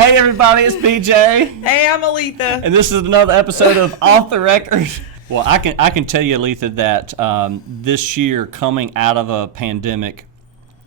Hey everybody, it's BJ. Hey, I'm Aleatha. And this is another episode of Off the Record. Well, I can tell you, Aleatha, that this year coming out of a pandemic,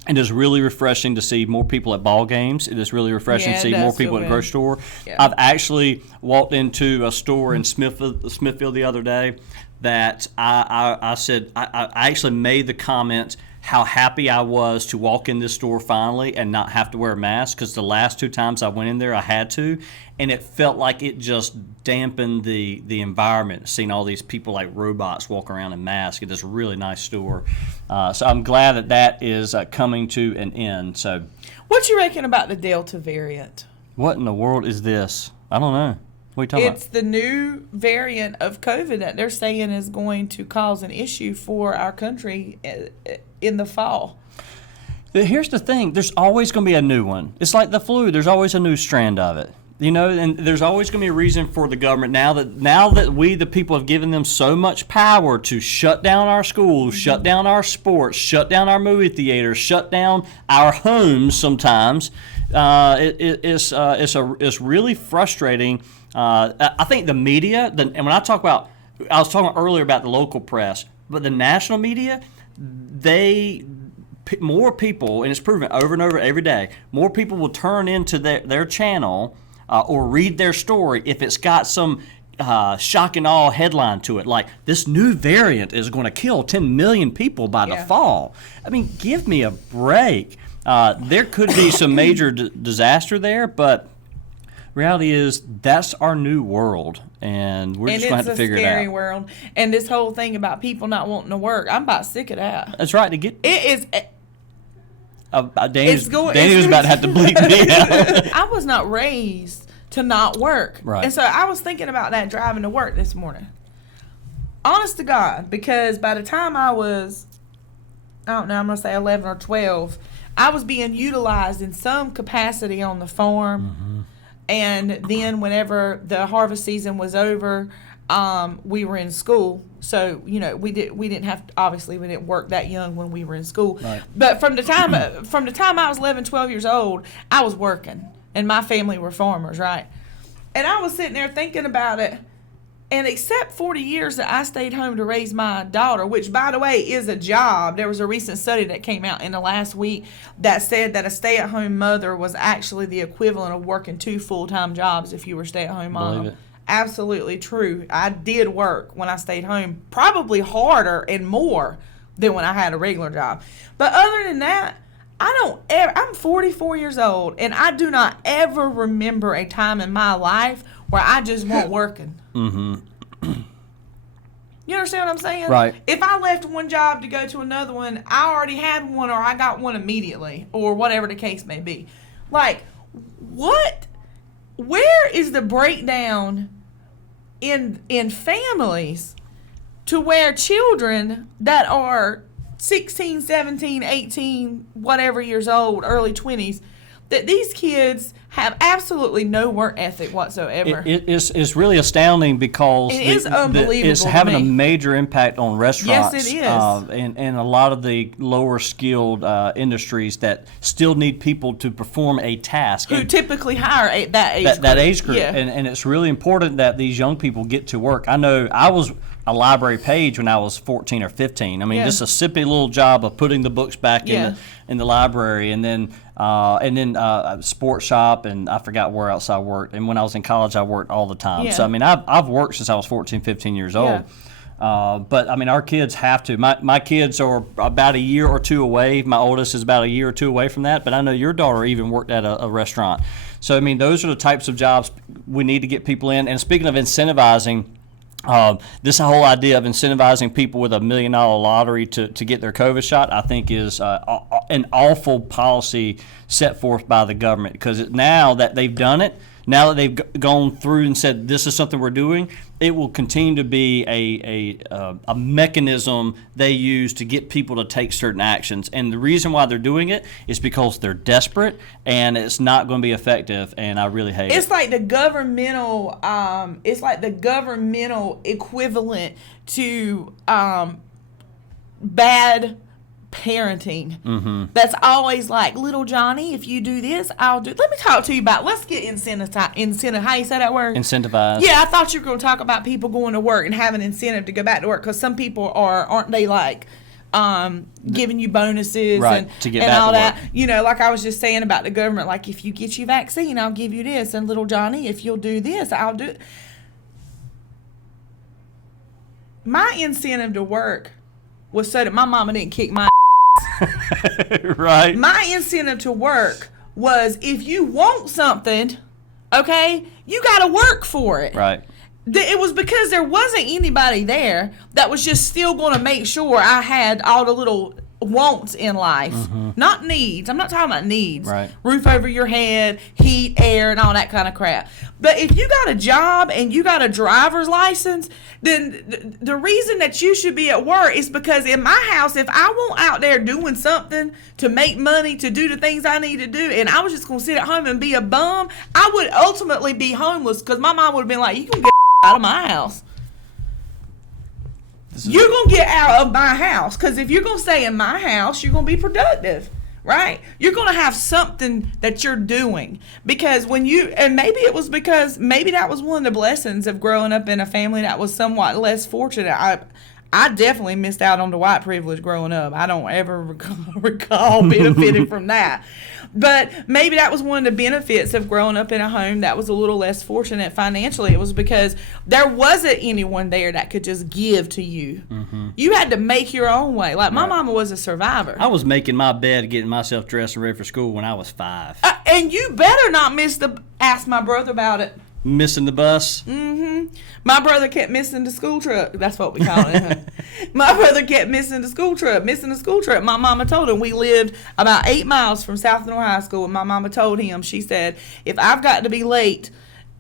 it is really refreshing to see more people at ball games. It is really refreshing to see more people at the grocery store. Yeah. I've actually walked into a store in Smithfield the other day that I said, I actually made the comment how happy I was to walk in this store finally and not have to wear a mask, because the last two times I went in there I had to, and it felt like it just dampened the environment, seeing all these people like robots walk around in masks at this really nice store. So I'm glad that is coming to an end. So, what you reckon about the Delta variant? What in the world is this? I don't know. What are you talking about? It's the new variant of COVID that they're saying is going to cause an issue for our country in the fall. Here's the thing. There's always going to be a new one. It's like the flu. There's always a new strand of it. You know, and there's always going to be a reason for the government, now that we, the people, have given them so much power to shut down our schools, shut down our sports, shut down our movie theaters, shut down our homes sometimes. It's really frustrating. I think the media, and when I was talking earlier about the local press, but the national media, more people, and it's proven over and over every day, more people will turn into their channel or read their story if it's got some shock and awe headline to it, like this new variant is going to kill 10 million people by the fall. I mean, give me a break. There could be some major disaster there, but reality is that's our new world, and we're just going to have to figure it out. It's a scary world, and this whole thing about people not wanting to work, I'm about sick of that. That's right. It is. Danny was about to have to bleep me out. I was not raised to not work. Right. And so I was thinking about that driving to work this morning. Honest to God, because by the time I was, I don't know, I'm going to say 11 or 12, I was being utilized in some capacity on the farm. Mm-hmm. And then whenever the harvest season was over, we were in school. So, you know, we didn't have to, obviously we didn't work that young when we were in school. Right. But from the time I was 11, 12 years old, I was working, and my family were farmers, right? And I was sitting there thinking about it, and except for the years that I stayed home to raise my daughter, which, by the way, is a job. There was a recent study that came out in the last week that said that a stay-at-home mother was actually the equivalent of working 2 full-time jobs if you were a stay-at-home mom. Believe it. Absolutely true. I did work when I stayed home, probably harder and more than when I had a regular job. But other than that, I'm 44 years old, and I do not ever remember a time in my life where I just wasn't working. Mm-hmm. You understand what I'm saying? Right. If I left one job to go to another one, I already had one, or I got one immediately, or whatever the case may be. Like, what? Where is the breakdown in families to where children that are 16, 17, 18, whatever years old, early 20s, that these kids have absolutely no work ethic whatsoever? It's really astounding, because it is unbelievable. It's having a major impact on restaurants. Yes, it is. And a lot of the lower skilled industries that still need people to perform a task. Who typically hire that age group. Yeah. And it's really important that these young people get to work. I know I was a library page when I was 14 or 15. I mean, just a sippy little job of putting the books back in the library, and then sports shop, and I forgot where else I worked. And when I was in college, I worked all the time. So I mean, I've worked since I was 14, 15 years old. But I mean, our kids have to. My kids are about a year or two away. My oldest is about a year or two away from that. But I know your daughter even worked at a restaurant. So I mean, those are the types of jobs we need to get people in. And speaking of incentivizing, this whole idea of incentivizing people with $1 million lottery to get their COVID shot, I think is an awful policy set forth by the government, because now that they've done it, now that they've gone through and said this is something we're doing, it will continue to be a mechanism they use to get people to take certain actions. And the reason why they're doing it is because they're desperate, and it's not going to be effective. And I really hate it. It's like the governmental. It's like the governmental equivalent to bad parenting that's always like, little Johnny, if you do this, I'll do. Let me talk to you about. Let's get incentive. How you say that word? Incentivized. Yeah, I thought you were going to talk about people going to work and having incentive to go back to work, because some people aren't they like giving you bonuses right, to get and back all to that. work. You know, like I was just saying about the government, like, if you get your vaccine, I'll give you this, and little Johnny, if you'll do this, I'll do it. My incentive to work was so that my mama didn't kick my right. My incentive to work was, if you want something, okay, you got to work for it. Right. It was because there wasn't anybody there that was just still going to make sure I had all the little wants in life, not needs. I'm not talking about needs. Right. Roof over your head, heat, air, and all that kind of crap. But if you got a job and you got a driver's license, then the reason that you should be at work is because in my house, if I want out there doing something to make money, to do the things I need to do, and I was just going to sit at home and be a bum, I would ultimately be homeless, because my mom would have been like, you can get out of my house. You're going to get out of my house, because if you're going to stay in my house, you're going to be productive, right? You're going to have something that you're doing, because and maybe it was because, maybe that was one of the blessings of growing up in a family that was somewhat less fortunate. I definitely missed out on the white privilege growing up. I don't ever recall benefiting from that. But maybe that was one of the benefits of growing up in a home that was a little less fortunate financially. It was because there wasn't anyone there that could just give to you. You had to make your own way. Like, my mama was a survivor. I was making my bed, getting myself dressed and ready for school when I was 5. And you better not ask my brother about it. Missing the bus? My brother kept missing the school truck. That's what we call it. My brother kept missing the school truck. My mama told him, we lived about 8 miles from South North High School, and my mama told him, she said, if I've got to be late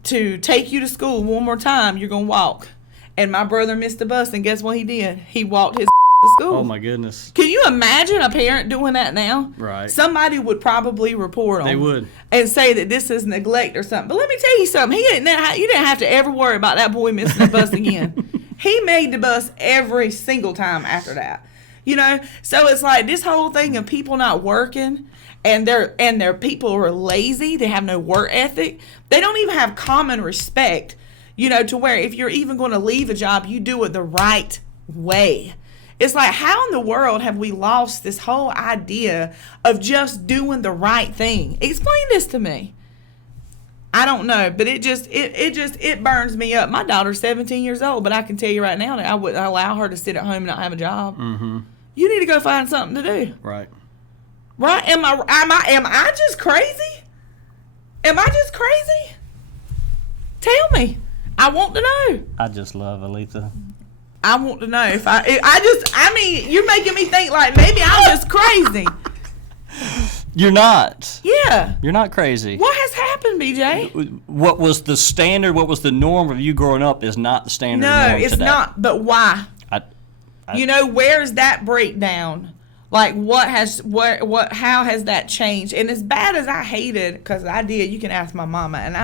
to take you to school one more time, you're going to walk. And my brother missed the bus, and guess what he did? He walked his to school. Oh, my goodness. Can you imagine a parent doing that now? Right. Somebody would probably report on They would. and say that this is neglect or something. But let me tell you something. You didn't have to ever worry about that boy missing the bus again. He made the bus every single time after that. You know? So it's like this whole thing of people not working, and their people are lazy. They have no work ethic. They don't even have common respect, you know, to where if you're even going to leave a job, you do it the right way. It's like, how in the world have we lost this whole idea of just doing the right thing? Explain this to me. I don't know, but it burns me up. My daughter's 17 years old, but I can tell you right now that I wouldn't allow her to sit at home and not have a job. You need to go find something to do. Right. Right? Am I just crazy? Am I just crazy? Tell me. I want to know. I just love Aleatha. I want to know if you're making me think like maybe I'm just crazy. You're not. Yeah. You're not crazy. What has happened, BJ? What was the standard, what was the norm of you growing up is not the standard norm No, it's today. not. But why? You know, where's that breakdown? Like, how has that changed? And as bad as I hated, because I did, you can ask my mama, and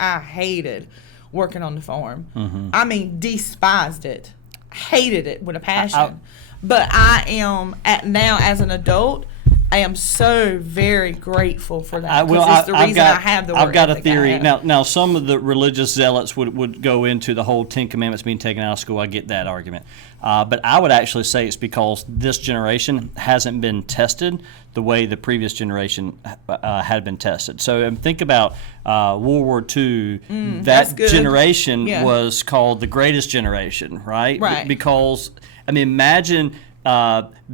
I hated working on the farm. I mean, despised it, hated it with a passion. But I am now as an adult, I am so very grateful for that, because it's the reason I have the work I've got a ethic theory. I have. Now, some of the religious zealots would go into the whole 10 Commandments being taken out of school. I get that argument. But I would actually say it's because this generation hasn't been tested the way the previous generation had been tested. So think about World War II. That generation was called the greatest generation, right? Right. Because, I mean, imagine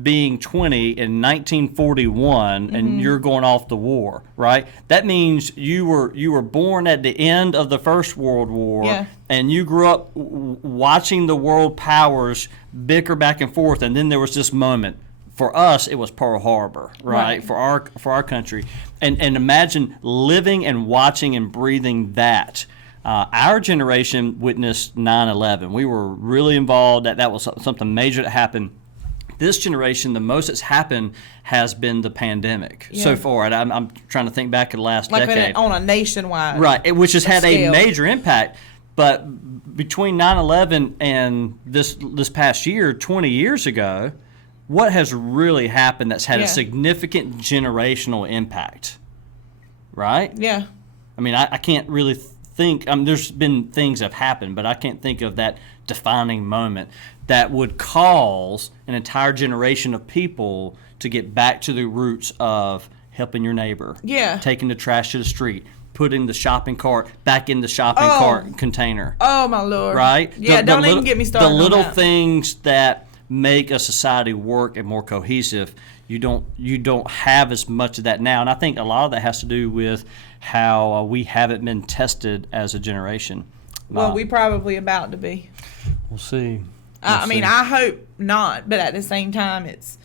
being 20 in 1941 and you're going off the war, right? That means you were born at the end of the First World War, and you grew up watching the world powers bicker back and forth, and then there was this moment. For us, it was Pearl Harbor, right? For our country, and imagine living and watching and breathing that. Our generation witnessed 9/11. We were really involved. That was something major that happened. This generation, the most that's happened has been the pandemic so far. And I'm trying to think back to the last decade. On a nationwide which has had scale. a major impact. But between 9/11 and this past year, 20 years ago, what has really happened that's had Yeah. a significant generational impact, right? Yeah. I mean, I can't really think. There's been things that have happened, but I can't think of that defining moment that would cause an entire generation of people to get back to the roots of helping your neighbor, Yeah. taking the trash to the street, putting the shopping cart back in the shopping Oh. cart container. Oh my Lord. Right? Yeah. Don't even get me started. The little on that. things that make a society work and more cohesive, you don't have as much of that now. And I think a lot of that has to do with how we haven't been tested as a generation. Well, we probably about to be. We'll see. I mean, I hope not, but at the same time, it's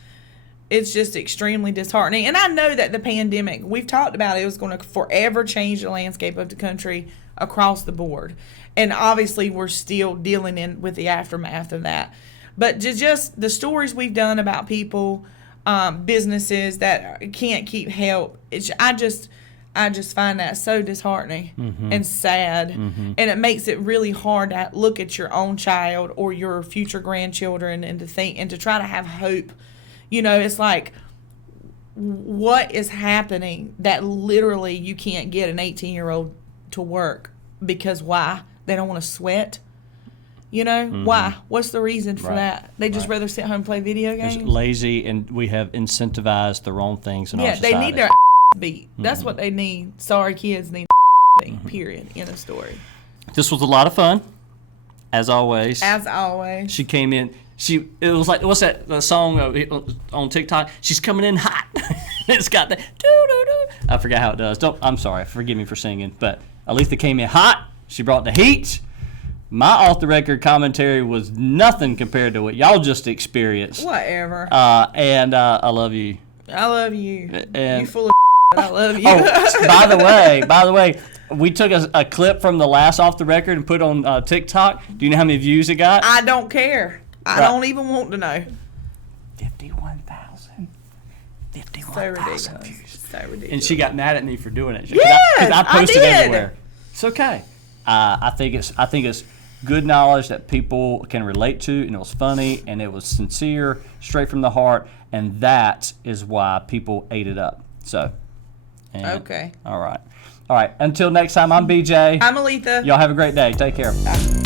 just extremely disheartening. And I know that the pandemic, we've talked about it was going to forever change the landscape of the country across the board. And obviously, we're still dealing with the aftermath of that. But just the stories we've done about people, businesses that can't keep help, I just find that so disheartening and sad. And it makes it really hard to look at your own child or your future grandchildren and to think and to try to have hope. You know, it's like, what is happening that literally you can't get an 18-year-old to work because why? They don't want to sweat. You know, why? What's the reason for that? They just rather sit home and play video games? It's lazy, and we have incentivized the wrong things in our society. Yeah, they need their beat. That's what they need. Sorry, kids need beat, period. End of story. This was a lot of fun, as always. As always. She came in. It was like, what's that song on TikTok? She's coming in hot. It's got the doo-doo-doo. I forgot how it does. I'm sorry. Forgive me for singing. But Aleatha came in hot. She brought the heat. My off-the-record commentary was nothing compared to what y'all just experienced. Whatever. And I love you. I love you. And You full of I love you. Oh, by the way, we took a clip from the last off-the-record and put on TikTok. Do you know how many views it got? I don't care. I don't even want to know. 51,000. So 51,000 ridiculous. views. So ridiculous. And she got mad at me for doing it. Yes, Because I posted I did. everywhere. It's okay. I think it's good knowledge that people can relate to, and it was funny, and it was sincere, straight from the heart, and that is why people ate it up. So, Okay. All right. Until next time, I'm BJ. I'm Aleatha. Y'all have a great day. Take care. Bye.